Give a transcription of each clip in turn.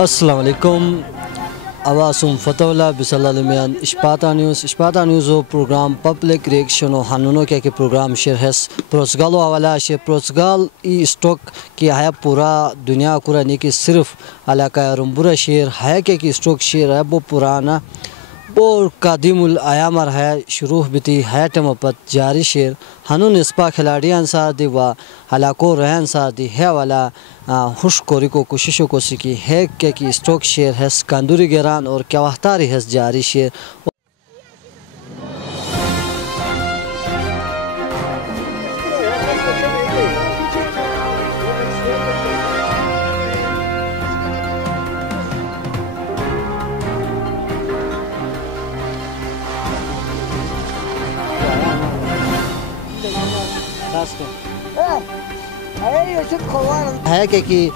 अस्सलाम वालेकुम। आवासुम फतौला बिसलामियान इश्पाता news programme public reaction और हानुनो क्या के प्रोग्राम शेर है प्रोत्साहन वाला शे प्रोत्साहन ई स्टॉक की है पूरा दुनिया कुरा नहीं कि सिर्फ इलाका रुम्बुरा शेर है क्या कि स्टॉक शेर है वो पुराना और कादिमुल आयामर है शुरू बिती है टमपत जारी शेर हनुन इस्पा खिलाड़ी अंसार दी व हलाको रह अंसार दी है वाला हुश कोरी को कोशिशों को सीखी है क्या कि स्टॉक शेर है कंदूरी गिरान और क्या वहतारी है जारी शेर है क्या कि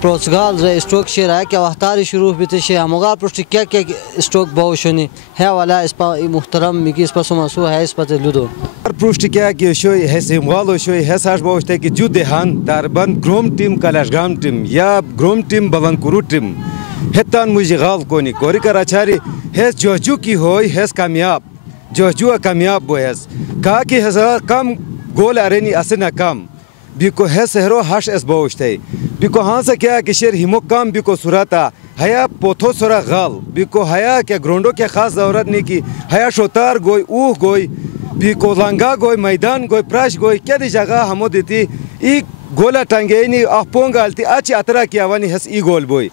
प्रोत्साहन स्टॉक शेयर है क्या वहतारी शुरू भी थे हमगा पृष्ठ क्या क्या स्टॉक बहुशनी है वाला इस पर मुहतरम मिकी इस पर समसु है इस पर लुदो पृष्ठ क्या कि शोय है सिमवालो शोय है साश बहुशते कि जुदेहान दारबन ग्रोम टीम कलाशगाम टीम या ग्रोम टीम बलनकुरु टीम हेतान मुझे गाल कोनी कोरी कराचारी है जोजू की होय है कामयाब जोजू कामयाब बोयस कहा कि हजार कम गोल अरेनी असना कम बिको है सहरो हश एस बहुशते बिको हाँ से क्या कि शेर हिमो कम बिको सुराता हया पोथो सुरा गाल बिको हया क्या ग्रोंडो क्या खास जरूरत नहीं की हया शोतार गोई ऊह गोई बिको लंगा गोई मैदान गोई प्राश गोई क्या दी जगह हमो देती ई गोला टांगे नहीं अपोंग आलती अच्छी अतरा की आवानी हस ई गोल बोई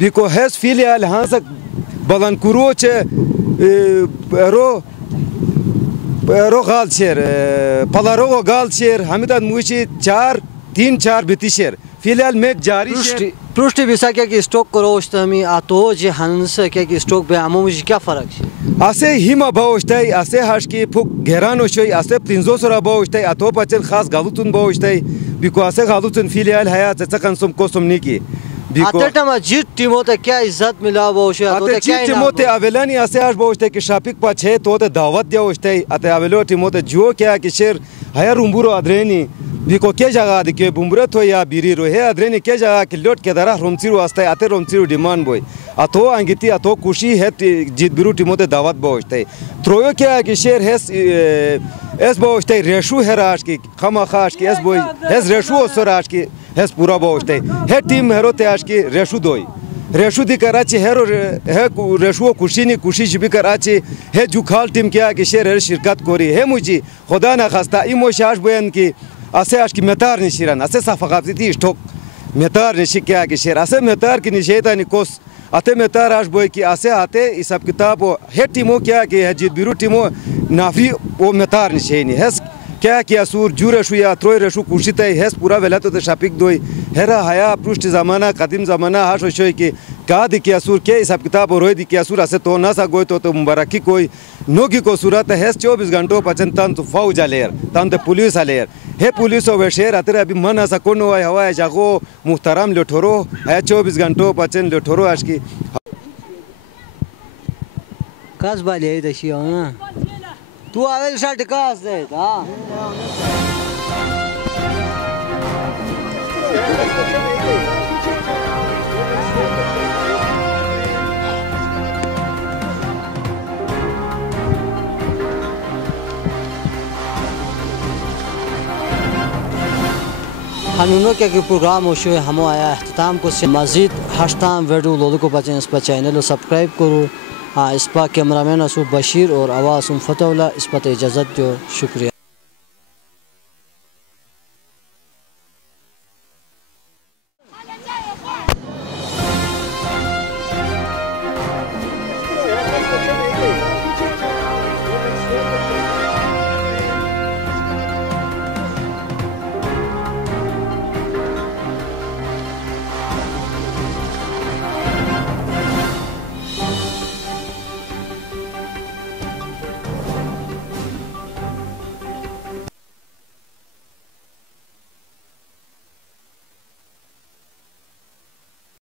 बिको हैस फिलियाल हाँ से बलनकुरु चे रो गाल शेर पलारो गाल शेर हमिदा मुशी 4-3-4 बिती शेर फिलहाल मैच जारी पृष्ठ बिसा क्या कि स्टॉक करो हमी आतो जे हंस क्या कि स्टॉक बे आमो मुझे क्या फर्क है असे हिमा बावश्तई असे हश की फुक घेरान होशई असे 300 सरा बावश्तई आतो पचन खास गालुतुन बावश्तई बिको असे गालुतुन फिलहाल हया चचकन सुम को सुमनी की आतेटमा जीत टीमों ते क्या इज्जत मिला बोशे आते जीत टीमों ते अवेलानी असे आज बोशते कि शापिक पाछे तो ते दावत दिया बोशते आते अवेलो टीमों ते जो क्या कि शेर हया रुम्बुरो अद्रेनी बिको क्या जगह दिखे बुम्बुरे तो या बिरी रो है अद्रेनी क्या जगह कि लोट के दरा रोमचिरु आस्ते आते रोमचिरु डिमांड बोय अतो अंगिती अतो खुशी है जीत बिरु टीमों ते दावत बोशते त्रोयो क्या कि शेर है एस बोशते रेशु है राज की खमा खास की एस बोय एस रेशु सोराज की हेस पूरा बोशते है टीम हेरो ते आज की रेशु दोई रेशु दी कराची हेरो है रेशु खुशी नहीं खुशी भी कराची है जुखाल टीम क्या कि शेर है शिरकत कोरी है मुझे खुदा ना खास्ता इमो शाश बयान की असे आज की मेतार निशिरान असे सफाकाती स्टॉक मेतार निशी क्या कि शेर असे मेतार की निशेता निकोस अते मेतार आज बोय की असे आते इस सब किताब है टीमों क्या कि है जीत बिरु टीमों नाफी वो मेतार निशेनी है क्या किया सूर जू रेशु या त्रोय रेशु कुर्सित है पूरा वेला तो शापिक दोई हेरा हया पृष्ठ जमाना कदीम जमाना हाश होशोय की का दिकिया सूर के हिसाब किताब रोय दिकिया सूर असे तो ना सा गोय तो मुबारकी कोई नोगी को सूरत है 24 घंटों पचन तन तो फौज आलेर तन तो पुलिस आलेर हे पुलिस वे शेर अतरे अभी मन ऐसा कौन हुआ हवा जागो मुहतरम लोठोरो है 24 घंटों पचन लोठोरो आज की कास बाले दशी ना तू आवेल साठी कास दे हां हानुनो क्या कि प्रोग्राम होशो हम आया अख्ताम को मजीद हश्ताम वीडियो लोगों को बचें इस पर चैनल सब्सक्राइब करो हाँ इस पर कैमरामैन असू बशीर और आवासुम फतौला इस पर इजाज़त दो शुक्रिया।